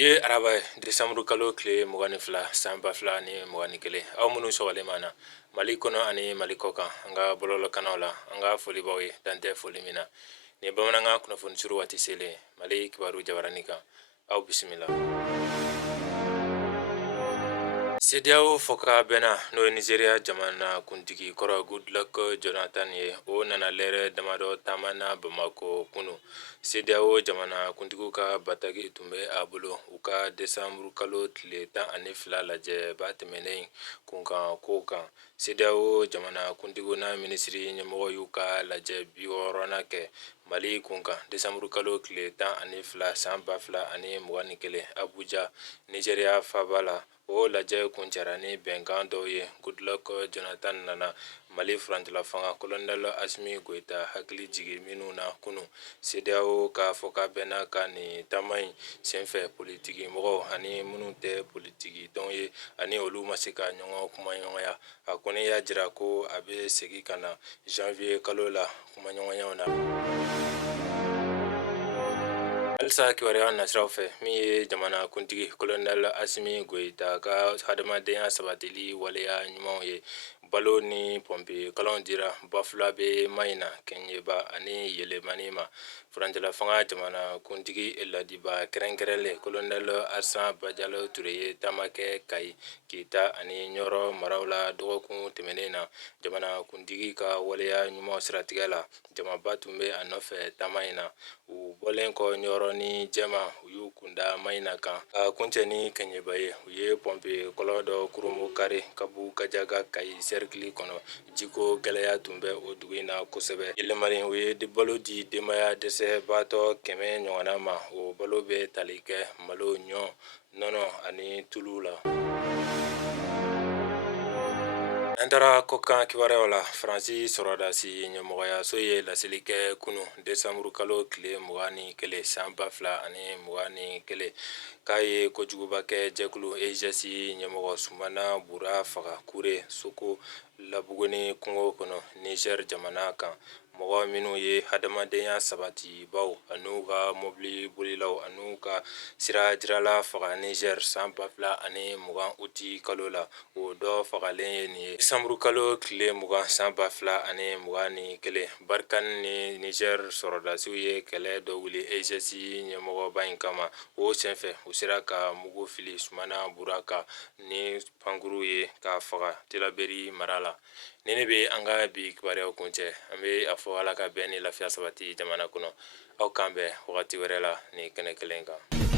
Ye araba Desamuru kalo tile 22 san 2021 aw minnu sɔgɔlen mana Mali kɔnɔ ani Mali kɔkan an ka bɔlɔlɔkannaw la an ka foli b'aw ye dan tɛ foli min na ni bamanankan kunnafoni suru waati selen Mali kibaru jabarani kan aw bisimila. CEDEAO fɔka bɛnna n'o ye Nigeria jamana kuntigi kɔrɔ Goodluck Jonathan ye o nana lɛrɛ damadɔ taamana Bamako kunu. CEDEAO jamana kuntigiw ka bataki tun bɛ a bolo u ka Desamuru kalo tile 12 lajɛ ba tɛmɛnen kunkan kow kan. CEDEAO jamana kuntigiw n'a minisiri ɲɛmɔgɔ y'u ka lajɛ 60nan kɛ Mali kunkan Desamuru kalo tile 12 san 2021 Abuja, Nigeria faaba la. O lajɛ kuncɛra ni bɛnkan dɔw ye. Goodluck Jonathan nana Mali furancɛla fanga Colonel Assimi Goïta hakili jigi minnu na kunu. CEDEAO ka fɔka bɛnna ka nin taama in senfɛ politiki mɔgɔw ani minnu tɛ politiki dɔn ye ani olu ma se ka ɲɔgɔn kumaɲɔgɔnya. A kɔni y'a jira ko a bɛ segin ka na janvier kalo la kumaɲɔgɔnyaw na. Halisa kibaruya nasiraw fɛ min ye jamana kuntigi Colonel Assimi Goïta ka hadamadenya sabatili waleya ɲumanw ye. Balo ni pompe kalanw dira Bafula bɛ Mayina, Keɲeba ani Yelemani ma. Furancɛla fanga jamana kuntigi ladiba kɛrɛnkɛrɛnlen Colonel Asan Bajalo Ture ye taama kɛ Kayi, Keyita ani Ɲɔrɔ maraw la dɔgɔkun tɛmɛnen na. Jamana kuntigi ka waleya ɲumanw siratigɛ la jamaba tun bɛ a nɔfɛ taama in na. U bɔlen kɔ Ɲɔrɔ ni Jɛma u y'u kunda Mayina kan ka kuncɛ ni Keɲeba ye. U ye pompe kɔlɔn dɔ kurumu kari Kabu Gajaga Kayi cercle kɔnɔ. Jiko gɛlɛya tun bɛ o dugu in na kosɛbɛ. Yelemani u ye balo di denbaya dɛsɛbaatɔ 100 ɲɔgɔnna ma. O balo bɛ tali kɛ malo, ɲɔ, nɔnɔ ani tulu la. An taara kɔkan kibaruyaw la. Faransi sɔrɔdasi ɲɛmɔgɔyaso ye laseli kɛ kunu Desamuru kalo tile 21 san 2021 k'a ye kojuguba kɛ jɛkulu EJS ɲɛmɔgɔ Sumana Bura faga Kure, Soko, Labuguni kungo kɔnɔ Niger jamana kan. Mɔgɔ minnu ye hadamadenya sabatibaw an'u ka mobili bolilaw an'u ka sira jirala faga Niger san 2020 uti kalo la. O dɔ fagalen ye nin ye. Desamuru kalo tile 20 san 2021 Barikani ni Niger sɔrɔdasiw ye kɛlɛ dɔ wuli EJS ɲɛmɔgɔba in kama. O senfɛ u sera ka mugu fili Sumana Bura kan ni pankuru ye k'a faga Tilaberi mara la. Ni ne bɛ an ka bi kibaruyaw kuncɛ an bɛ a fɔ Ala ka bɛn ni lafiya sabati jamana kɔnɔ. Aw k'an bɛn wagati wɛrɛ la ni kɛnɛ kelen kan.